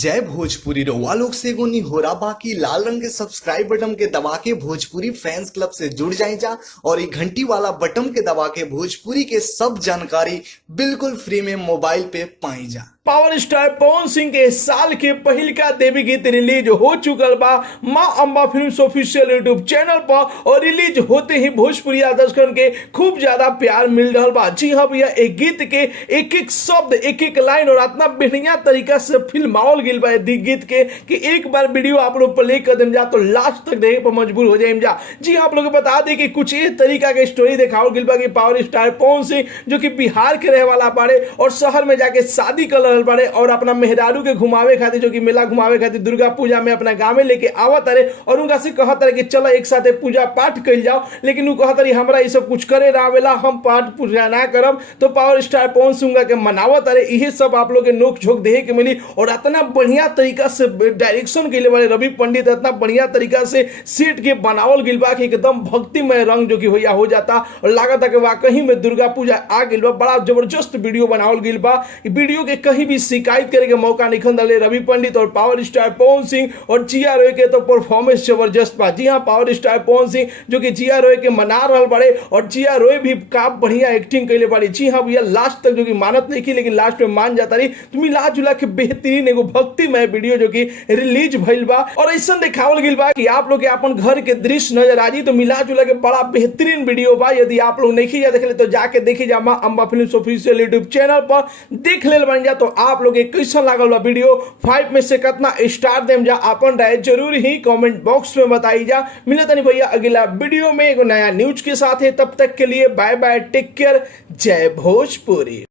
जय भोजपुरी रउआ लोग से एगो निहोरा बाकी लाल रंग के सब्सक्राइब बटन के दबा के भोजपुरी फैंस क्लब से जुड़ जाए जा और ये घंटी वाला बटन के दबा के भोजपुरी के सब जानकारी बिल्कुल फ्री में मोबाइल पे पाई जा। पावर स्टार पवन सिंह के साल के पहिल का देवी गीत रिलीज हो चुकल बा मां Amba films official YouTube channel पर और रिलीज होते ही भोजपुरी दर्शकन के खूब ज्यादा प्यार मिल रहा बा। जी हाँ भैया, एक गीत के एक एक शब्द एक एक लाइन और इतना बढ़िया तरीका से फिल्मावल गई बा गीत के कि एक बार वीडियो आप लोग प्ले कर दें जा तो लास्ट तक देखे पर मजबूर हो जाए जा। जी हाँ, आप लोग बता दें कि कुछ इस तरीका के स्टोरी दिखावल गई बा कि पावर स्टार पवन सिंह जो कि बिहार के रहे वाला बाड़े और शहर में जाके शादी कर बड़े और अपना मेहरारू के घुमावे खातिर जो कि मेला घुमावे खातिर दुर्गा पूजा में अपना गांव में लेके आवत रहे और उनका से कहत रहे कि चलो एक साथ पूजा पाठ कइल जाओ, लेकिन वो कहत रही हमरा ये सब कुछ करे रावेला, हम पाठ पूजा ना करब। तो पावर स्टार पवन सिंह के मनावत रहे। यही सब आप लोग के नोक झोंक देखे के मिली और इतना बढ़िया तरीका से डायरेक्शन के लिए वाले रवि पंडित इतना बढ़िया तरीका से सेट के बनावल गइल बा कि एकदम भक्तिमय रंग जो कि होया हो जाता और लागत है कि वाकई में दुर्गा पूजा आ गइल बा। बड़ा जबरदस्त वीडियो बनावल गइल बा। वीडियो के कहीं भी शिकायत करे के मौका नहीं दले रवि पंडित और पावर स्टार पवन सिंह और जिया रोय के तो परफॉर्मेंस जबरदस्त बा। जी हाँ, पावर स्टार पवन सिंह जो कि जिया रोय के मना रहा बड़े और जिया रोय भी का बढ़िया एक्टिंग कैले बाड़ी। जी हाँ भैया, लास्ट तक जो कि मानत नहीं की लेकिन लास्ट में मान जाता रही। तो मिला जुला के बेहतरीन एगो भक्तिमय वीडियो जो कि रिलीज भइल बा और ऐसा दिखावल गइल बा कि आप लोग के अपन घर के दृश्य नजर आ जी। तो मिला जुला के बड़ा बेहतरीन वीडियो बा। यदि आप लोग नहीं जा देख ले तो जाके देखी जा मां Amba films official YouTube channel पर देख ले बन जा। तो आप लोग कैसा लागल बा वीडियो, 5 में से कितना स्टार देम जा अपन राय जरूर ही कमेंट बॉक्स में बताई जा। मिलता नहीं भैया अगला वीडियो में एगो नया न्यूज के साथ है। तब तक के लिए बाय बाय, टेक केयर, जय भोजपुरी।